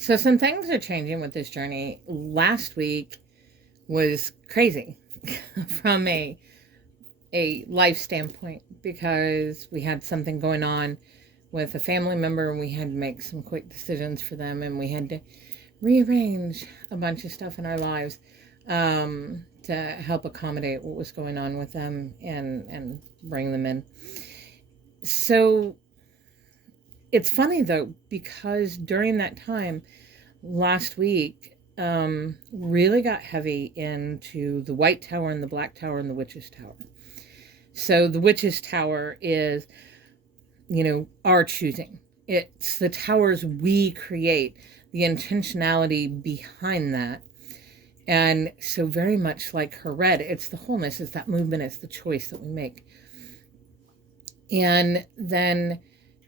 So some things are changing with this journey. Last week was crazy from a life standpoint because we had something going on with a family member and we had to make some quick decisions for them and we had to rearrange a bunch of stuff in our lives to help accommodate what was going on with them and bring them in. So it's funny though, because during that time last week, really got heavy into the White Tower and the Black Tower and the Witch's Tower. So the Witch's Tower is, our choosing. It's the towers we create, the intentionality behind that. And so very much like her red, it's the wholeness, it's that movement, it's the choice that we make. And then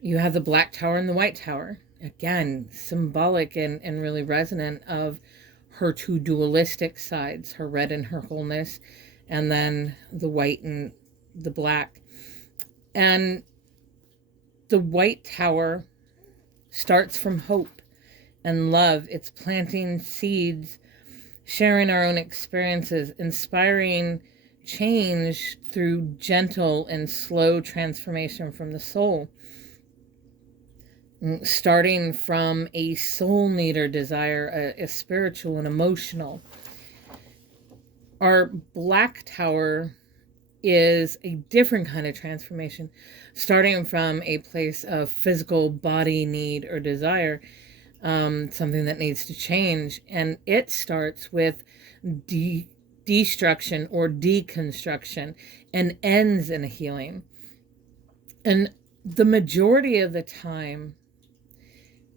you have the Black Tower and the White Tower. Again, symbolic and really resonant of her two dualistic sides, her red and her wholeness, and then the white and the black. And the White Tower starts from hope and love. It's planting seeds, sharing our own experiences, inspiring change through gentle and slow transformation from the soul. Starting from a soul need or desire, a spiritual and emotional. Our Black Tower is a different kind of transformation, starting from a place of physical body need or desire, something that needs to change. And it starts with destruction or deconstruction and ends in a healing. And the majority of the time,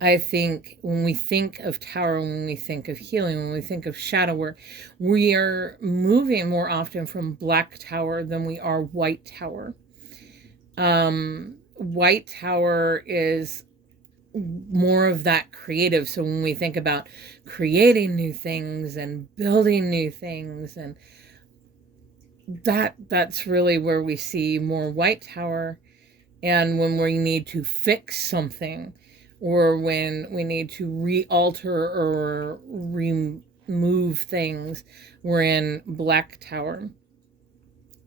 I think when we think of tower, when we think of healing, when we think of shadow work, we are moving more often from Black Tower than we are White Tower. White Tower is more of that creative. So when we think about creating new things and building new things, and that's really where we see more White Tower. And when we need to fix something, or when we need to re-alter or remove things, we're in Black Tower.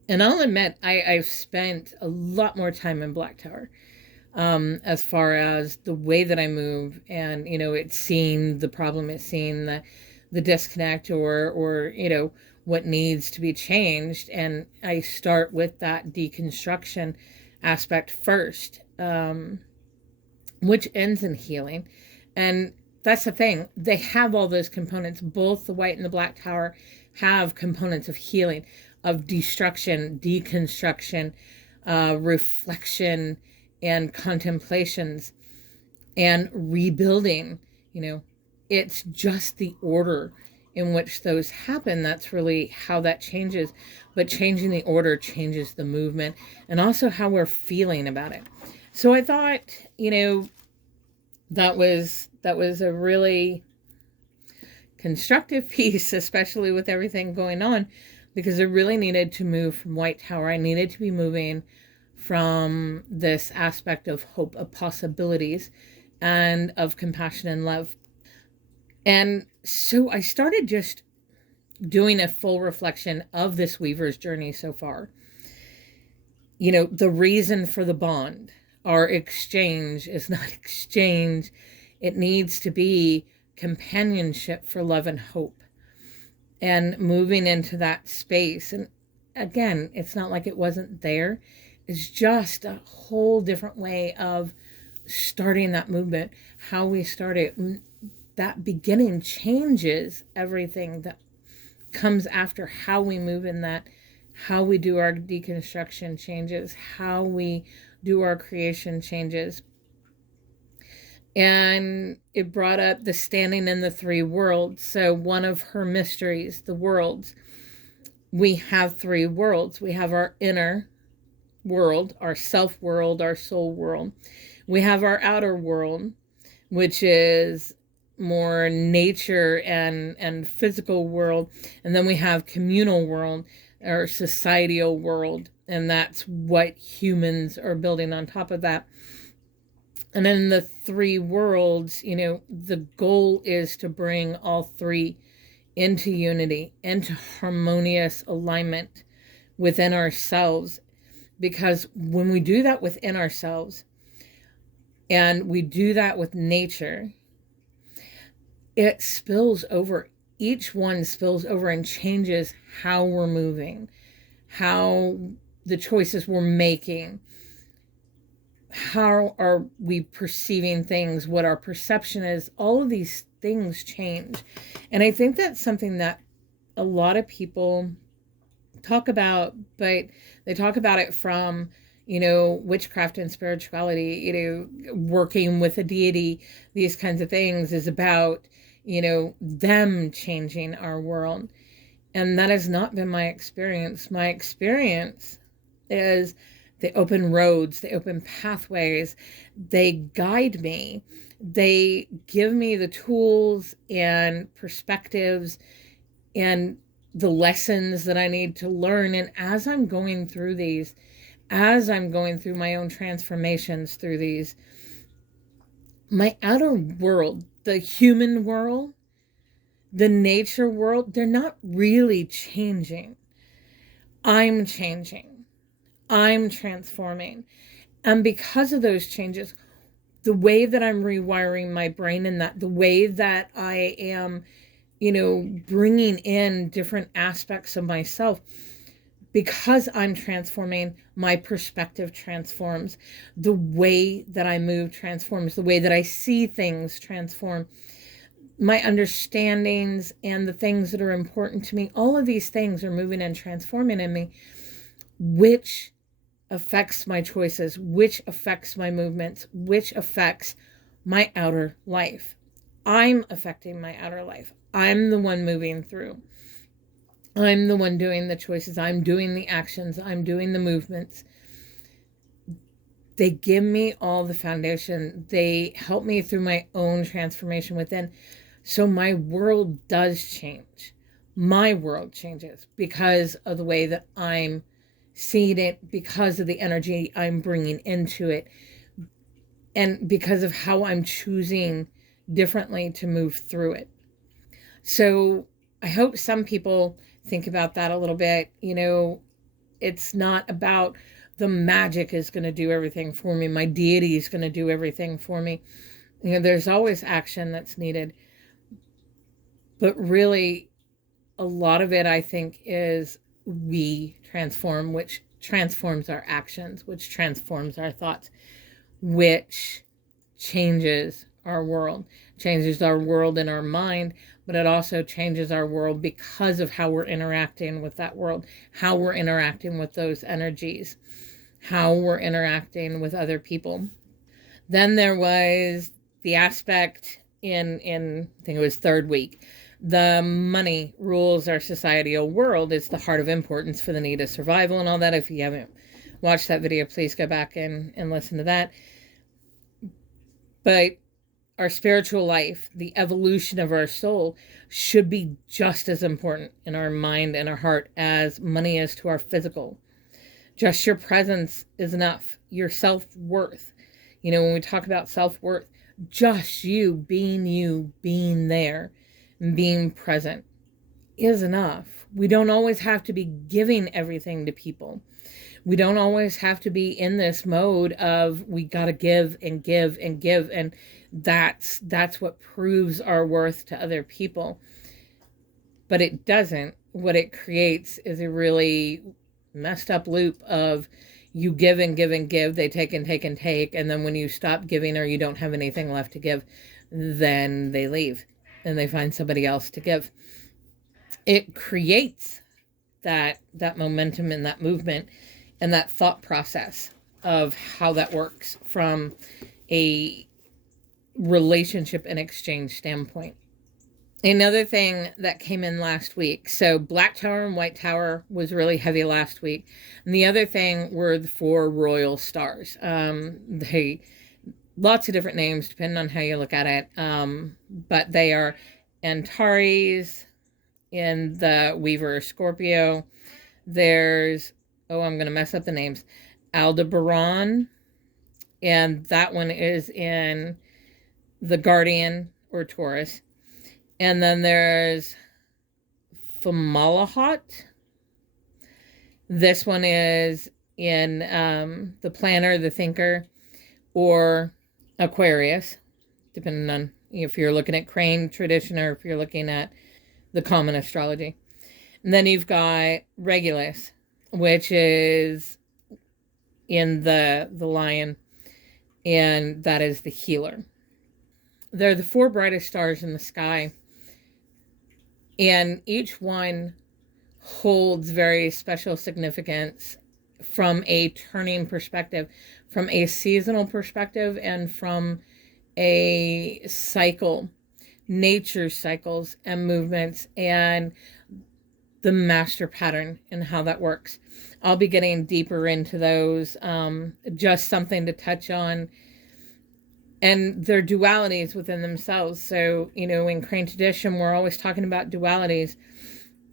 And I'll admit, I've spent a lot more time in Black Tower, as far as the way that I move. And, it's seeing the problem, it's seeing the disconnect or what needs to be changed. And I start with that deconstruction aspect first, which ends in healing. And that's the thing. They have all those components. Both the White and the Black Tower have components of healing, of destruction, deconstruction, reflection, and contemplations, and rebuilding. It's just the order in which those happen. That's really how that changes. But changing the order changes the movement and also how we're feeling about it. So I thought, that was a really constructive piece, especially with everything going on, because I really needed to move from White Tower. I needed to be moving from this aspect of hope, of possibilities, and of compassion and love. And so I started just doing a full reflection of this weaver's journey so far. The reason for the bond, our exchange, is not exchange. It needs to be companionship for love and hope, and moving into that space. And again, it's not like it wasn't there. It's just a whole different way of starting that movement, how we start it. That beginning changes everything that comes after. How we move in that, how we do our deconstruction changes, how we do our creation changes. And it brought up the standing in the three worlds. So one of her mysteries, the worlds, we have three worlds. We have our inner world, our self world, our soul world. We have our outer world, which is more nature and physical world. And then we have communal world, or societal world. And that's what humans are building on top of that. And in the three worlds, the goal is to bring all three into unity, into harmonious alignment within ourselves. Because when we do that within ourselves, and we do that with nature, it spills over. Each one spills over and changes how we're moving, how the choices we're making, how are we perceiving things, what our perception is. All of these things change. And I think that's something that a lot of people talk about, but they talk about it from, witchcraft and spirituality, working with a deity. These kinds of things is about, them changing our world. And that has not been my experience. My experience is they open roads, they open pathways, they guide me, they give me the tools and perspectives and the lessons that I need to learn. And as I'm going through these, as I'm going through my own transformations through these, my outer world, the human world, the nature world, they're not really changing. I'm changing. I'm transforming. And because of those changes, the way that I'm rewiring my brain and that the way that I am, bringing in different aspects of myself, because I'm transforming, my perspective transforms. The way that I move transforms. The way that I see things transform. My understandings and the things that are important to me, all of these things are moving and transforming in me, which affects my choices, which affects my movements, which affects my outer life. I'm affecting my outer life. I'm the one moving through. I'm the one doing the choices. I'm doing the actions. I'm doing the movements. They give me all the foundation. They help me through my own transformation within. So my world does change. My world changes because of the way that I'm seeing it, because of the energy I'm bringing into it, and because of how I'm choosing differently to move through it. So I hope some people think about that a little bit. It's not about the magic is going to do everything for me. My deity is going to do everything for me. There's always action that's needed. But really, a lot of it, I think, is we transform, which transforms our actions, which transforms our thoughts, which changes our world, changes our world in our mind, but it also changes our world because of how we're interacting with that world, how we're interacting with those energies, how we're interacting with other people. Then there was the aspect in I think it was third week. The money rules our societal world. It's the heart of importance for the need of survival and all that. If you haven't watched that video, please go back and listen to that. But our spiritual life, the evolution of our soul, should be just as important in our mind and our heart as money is to our physical. Just your presence is enough. Your self-worth. When we talk about self-worth, just you being there and being present is enough. We don't always have to be giving everything to people. We don't always have to be in this mode of we got to give and give and give. And that's what proves our worth to other people. But it doesn't. What it creates is a really messed up loop of you give and give and give, they take and take and take, and then when you stop giving or you don't have anything left to give, then they leave and they find somebody else to give. It creates that momentum and that movement and that thought process of how that works from a relationship and exchange standpoint. Another thing that came in last week, so Black Tower and White Tower was really heavy last week. And the other thing were the 4 royal stars. They lots of different names depending on how you look at it. But they are Antares in the Weaver Scorpio. There's, I'm going to mess up the names, Aldebaran and that one is in the Guardian or Taurus. And then there's Fomalhaut. This one is in the Planner, the Thinker, or Aquarius, depending on if you're looking at Crane tradition or if you're looking at the common astrology. And then you've got Regulus, which is in the Lion, and that is the healer. They're the 4 brightest stars in the sky, and each one holds very special significance from a turning perspective, from a seasonal perspective, and from a cycle, nature cycles and movements, and the master pattern and how that works. I'll be getting deeper into those, just something to touch on, and their dualities within themselves. So, in Crane tradition, we're always talking about dualities,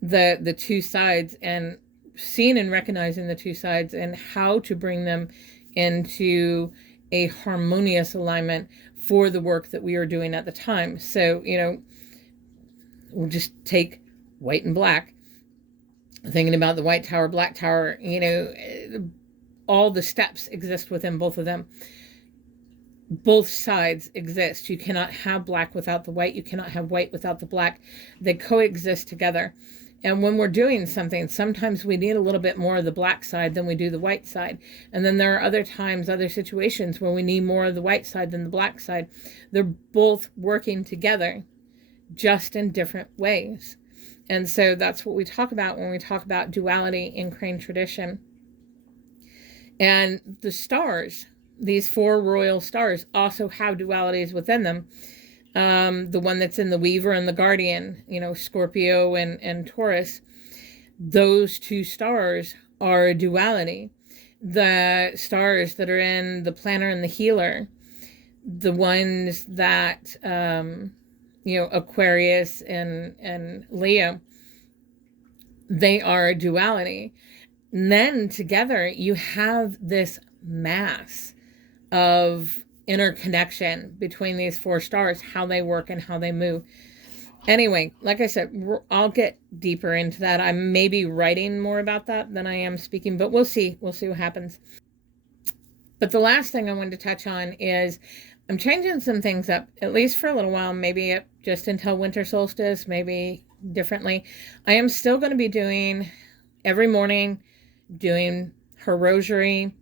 the two sides, and seeing and recognizing the two sides and how to bring them into a harmonious alignment for the work that we are doing at the time. So, we'll just take white and black. Thinking about the white tower, black tower, all the steps exist within both of them. Both sides exist. You cannot have black without the white. You cannot have white without the black. They coexist together. And when we're doing something, sometimes we need a little bit more of the black side than we do the white side. And then there are other times, other situations where we need more of the white side than the black side. They're both working together, just in different ways. And so that's what we talk about when we talk about duality in Crane tradition. And the stars, these 4 royal stars, also have dualities within them. The one that's in the Weaver and the Guardian, Scorpio and Taurus, those 2 stars are a duality. The stars that are in the Planner and the Healer, the ones that, Aquarius and Leo, they are a duality. And then together you have this mass of interconnection between these 4 stars, how they work and how they move. Anyway, like I said, I'll get deeper into that. I may be writing more about that than I am speaking, but we'll see. We'll see what happens. But the last thing I wanted to touch on is I'm changing some things up, at least for a little while, maybe just until winter solstice, maybe differently. I am still going to be doing every morning, doing her rosary,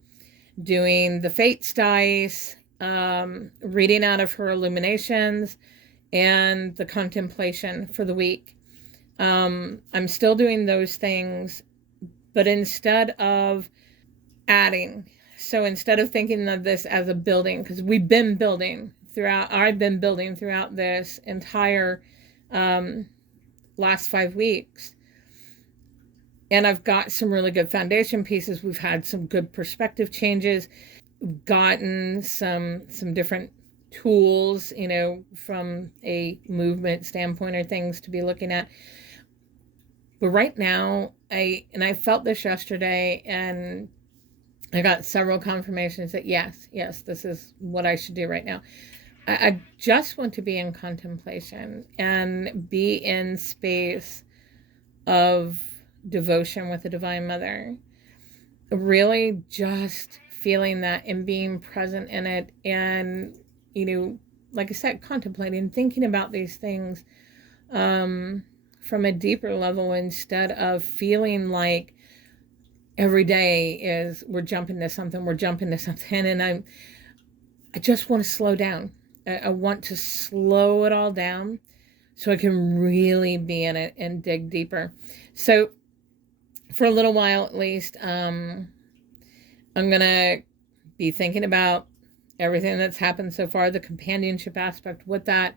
doing the Fates dice, reading out of her illuminations, and the contemplation for the week. I'm still doing those things, but instead of adding, so instead of thinking of this as a building, because I've been building throughout this entire last 5 weeks, and I've got some really good foundation pieces. We've had some good perspective changes, gotten some different tools, from a movement standpoint or things to be looking at. But right now, I felt this yesterday, and I got several confirmations that yes, this is what I should do right now. I just want to be in contemplation and be in space of devotion with the Divine Mother. Really just feeling that and being present in it, and, like I said, contemplating, thinking about these things from a deeper level, instead of feeling like every day is we're jumping to something, and I just want to slow down. I want to slow it all down so I can really be in it and dig deeper. So for a little while at least, I'm gonna be thinking about everything that's happened so far, the companionship aspect, what that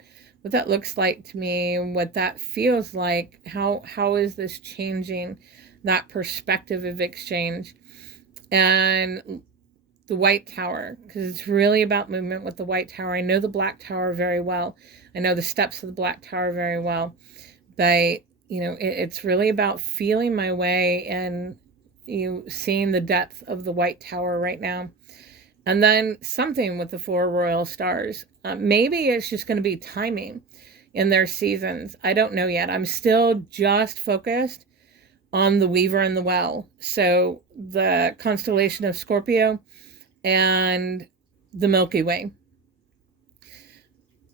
looks like to me, what that feels like, how is this changing that perspective of exchange. And the White Tower, because it's really about movement with the White Tower. I know the Black Tower very well. I know the steps of the Black Tower very well. But, it's really about feeling my way and seeing the depth of the White Tower right now. And then something with the four royal stars. Maybe it's just going to be timing in their seasons. I don't know yet. I'm still just focused on the Weaver and the Well. So the constellation of Scorpio and the Milky Way.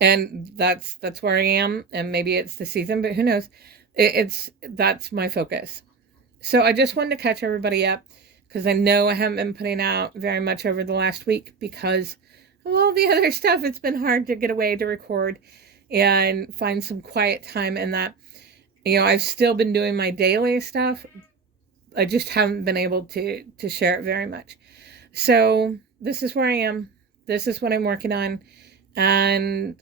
And that's where I am. And maybe it's the season, but who knows? That's my focus. So I just wanted to catch everybody up because I know I haven't been putting out very much over the last week because of all the other stuff. It's been hard to get away to record and find some quiet time in that. I've still been doing my daily stuff. I just haven't been able to share it very much. So this is where I am. This is what I'm working on. And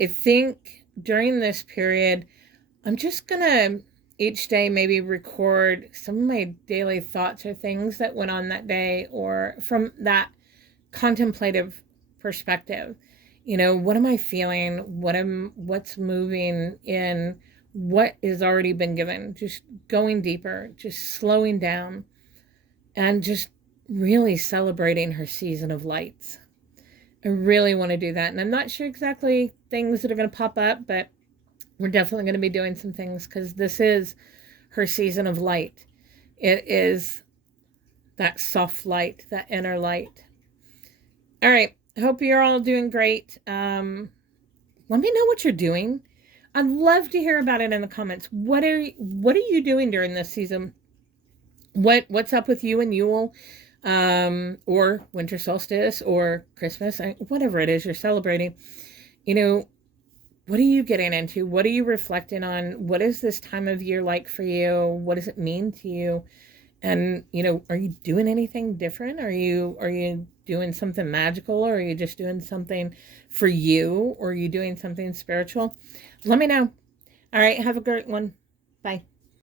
I think during this period, I'm just going to each day maybe record some of my daily thoughts or things that went on that day, or from that contemplative perspective. What am I feeling? What's moving in what has already been given? Just going deeper, just slowing down, and just really celebrating her season of lights. I really want to do that. And I'm not sure exactly things that are going to pop up, but we're definitely going to be doing some things because this is her season of light. It is that soft light, that inner light. All right. I hope you're all doing great. Let me know what you're doing. I'd love to hear about it in the comments. What are you doing during this season? What's up with you and Yule? Or winter solstice or Christmas, whatever it is you're celebrating. What are you getting into? What are you reflecting on? What is this time of year like for you? What does it mean to you? And, are you doing anything different? Are you doing something magical, or are you just doing something for you? Or are you doing something spiritual? Let me know. All right. Have a great one. Bye.